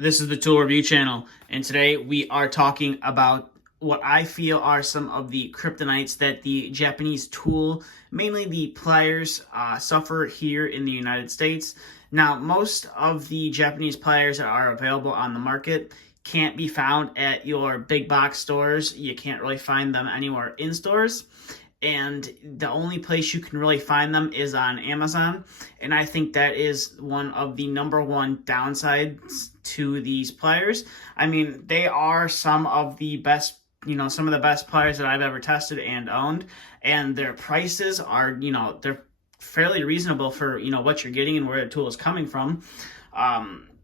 This is the Tool Review channel, and today we are talking about what I feel are some of the kryptonites that the Japanese tool, mainly the pliers, suffer here in the United States. Now, most of the Japanese pliers that are available on the market can't be found at your big box stores. You can't really find them anywhere in stores. And the only place you can really find them is on Amazon. And I think that is one of the number one downsides to these pliers. I mean, they are some of the best, some of the best pliers that I've ever tested and owned. And their prices are, they're fairly reasonable for, what you're getting and where the tool is coming from.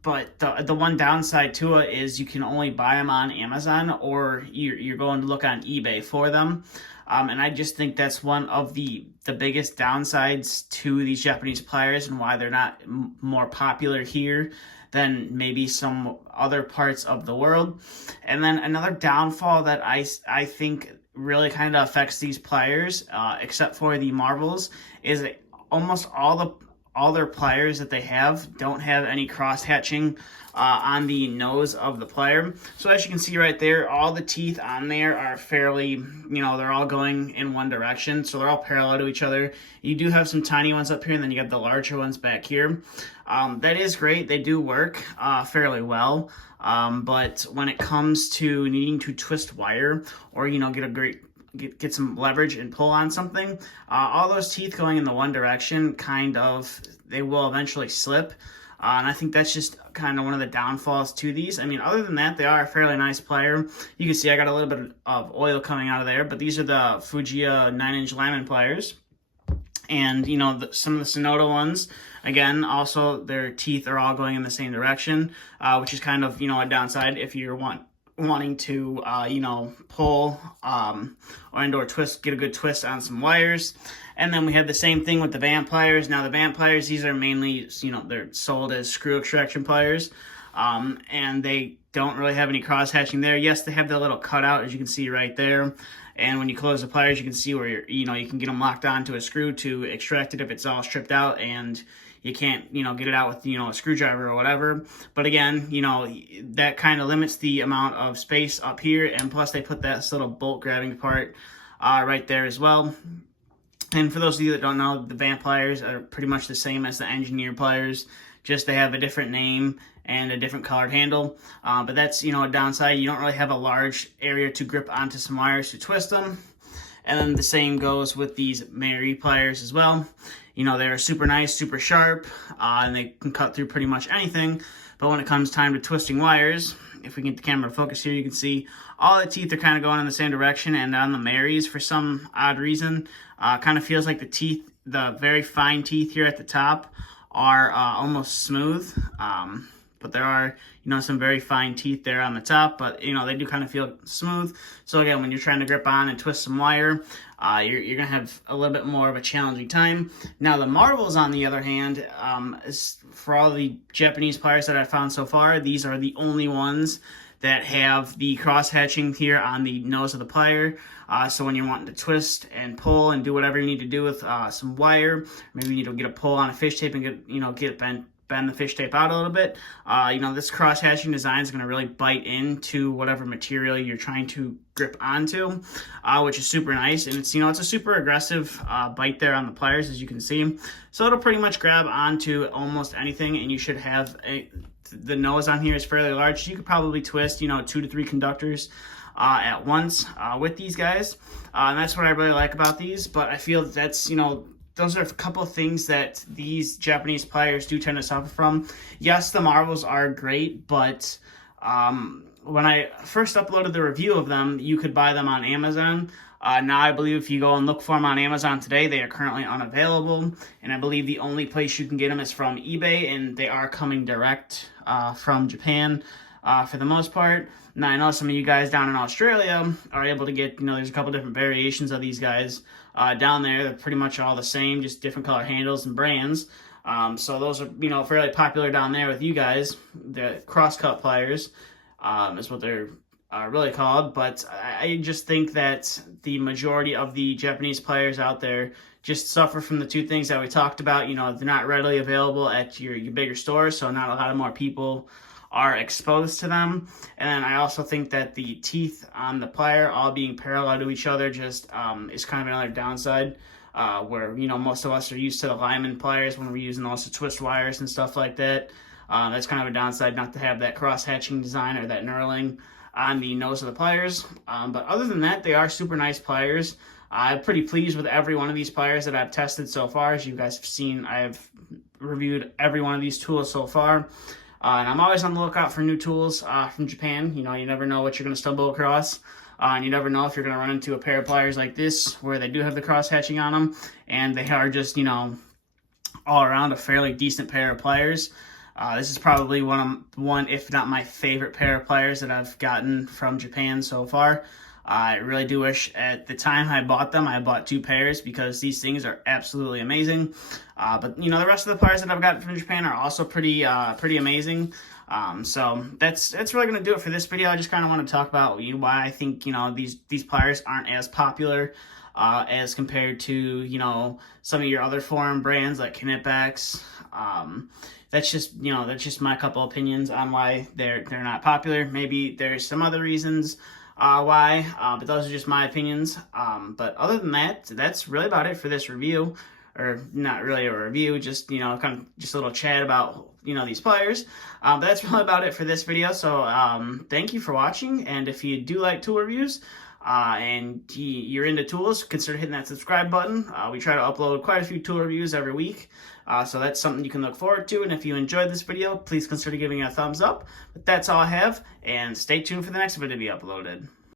But the one downside to it is you can only buy them on Amazon, or you're going to look on eBay for them. And I just think that's one of the biggest downsides to these Japanese pliers and why they're not more popular here than maybe some other parts of the world. And then another downfall that I think really kind of affects these pliers, except for the marbles, is that almost all their pliers that they have don't have any cross hatching on the nose of the plier. So as you can see right there, all the teeth on there are fairly, they're all going in one direction. So they're all parallel to each other. You do have some tiny ones up here, and then you got the larger ones back here. That is great. They do work fairly well. But when it comes to needing to twist wire or, get some leverage and pull on something, all those teeth going in the one direction, they will eventually slip. And I think that's just kind of one of the downfalls to these. I mean, other than that, they are a fairly nice plier. You can see I got a little bit of oil coming out of there, but these are the Fujiya 9-inch Lyman pliers. And, some of the Sonoda ones, again, also their teeth are all going in the same direction, which is kind of, a downside if you're wanting to, pull or twist, get a good twist on some wires. And then we have the same thing with the Vamp pliers. Now, the Vamp pliers, these are mainly, they're sold as screw extraction pliers, and they don't really have any cross hatching there. Yes, they have the little cutout, as you can see right there. And when you close the pliers, you can see where you can get them locked onto a screw to extract it if it's all stripped out, and you can't, get it out with, a screwdriver or whatever. But again, that kind of limits the amount of space up here. And plus they put that little bolt grabbing part right there as well. And for those of you that don't know, the Vamp pliers are pretty much the same as the Engineer pliers, just they have a different name and a different colored handle. But that's, a downside. You don't really have a large area to grip onto some wires to twist them. And then the same goes with these Mary pliers as well. They're super nice, super sharp, and they can cut through pretty much anything. But when it comes time to twisting wires, if we can get the camera to focus here, you can see all the teeth are kind of going in the same direction. And on the Marys, for some odd reason, kind of feels like the very fine teeth here at the top are almost smooth. But there are, some very fine teeth there on the top, but, they do kind of feel smooth. So again, when you're trying to grip on and twist some wire, you're going to have a little bit more of a challenging time. Now, the marbles, on the other hand, for all the Japanese pliers that I've found so far, these are the only ones that have the cross hatching here on the nose of the plier. So when you're wanting to twist and pull and do whatever you need to do with some wire, maybe you need to get a pull on a fish tape and get it bend the fish tape out a little bit. This cross hatching design is going to really bite into whatever material you're trying to grip onto, which is super nice. And it's, it's a super aggressive bite there on the pliers, as you can see. So it'll pretty much grab onto almost anything, and you should have the nose on here is fairly large. So you could probably twist, 2 to 3 conductors at once with these guys. And that's what I really like about these. But I feel that's, those are a couple of things that these Japanese pliers do tend to suffer from. Yes, the marbles are great, but when I first uploaded the review of them, you could buy them on Amazon. Now I believe if you go and look for them on Amazon today, they are currently unavailable. And I believe the only place you can get them is from eBay, and they are coming direct from Japan for the most part. Now, I know some of you guys down in Australia are able to get, there's a couple different variations of these guys down there. They're pretty mumuch all the same, just different color handles and brands. So those are, fairly popular down there with you guys. The cross-cut pliers is what they're really called. But I just think that the majority of the Japanese pliers out there just suffer from the two things that we talked about. They're not readily available at your bigger stores, so not a lot of more people are exposed to them. And then I also think that the teeth on the plier all being parallel to each other just is kind of another downside. Where, you know, most of us are used to the Lyman pliers when we're using also twist wires and stuff like that. That's kind of a downside not to have that cross-hatching design or that knurling on the nose of the pliers. But other than that, they are super nice pliers. I'm pretty pleased with every one of these pliers that I've tested so far. As you guys have seen, I have reviewed every one of these tools so far. And I'm always on the lookout for new tools from Japan. You know, you never know what you're going to stumble across. And you never know if you're going to run into a pair of pliers like this where they do have the cross-hatching on them. And they are just, you know, all around a fairly decent pair of pliers. This is probably one, if not my favorite pair of pliers that I've gotten from Japan so far. I really do wish at the time I bought them, I bought 2 pairs because these things are absolutely amazing. But, you know, the rest of the pliers that I've gotten from Japan are also pretty amazing. So that's really going to do it for this video. I just kind of want to talk about why I think, you know, these pliers aren't as popular as compared to, you know, some of your other foreign brands like Knipex. That's just my couple opinions on why they're not popular. Maybe there's some other reasons why, but those are just my opinions. But other than that, that's really about it for this review, or not really a review, just, you know, kind of just a little chat about, you know, these pliers. But that's really about it for this video. So thank you for watching, and if you do like tool reviews and you're into tools, consider hitting that subscribe button. We try to upload quite a few tool reviews every week, so that's something you can look forward to. And if you enjoyed this video, please consider giving it a thumbs up. But that's all I have, and stay tuned for the next video to be uploaded.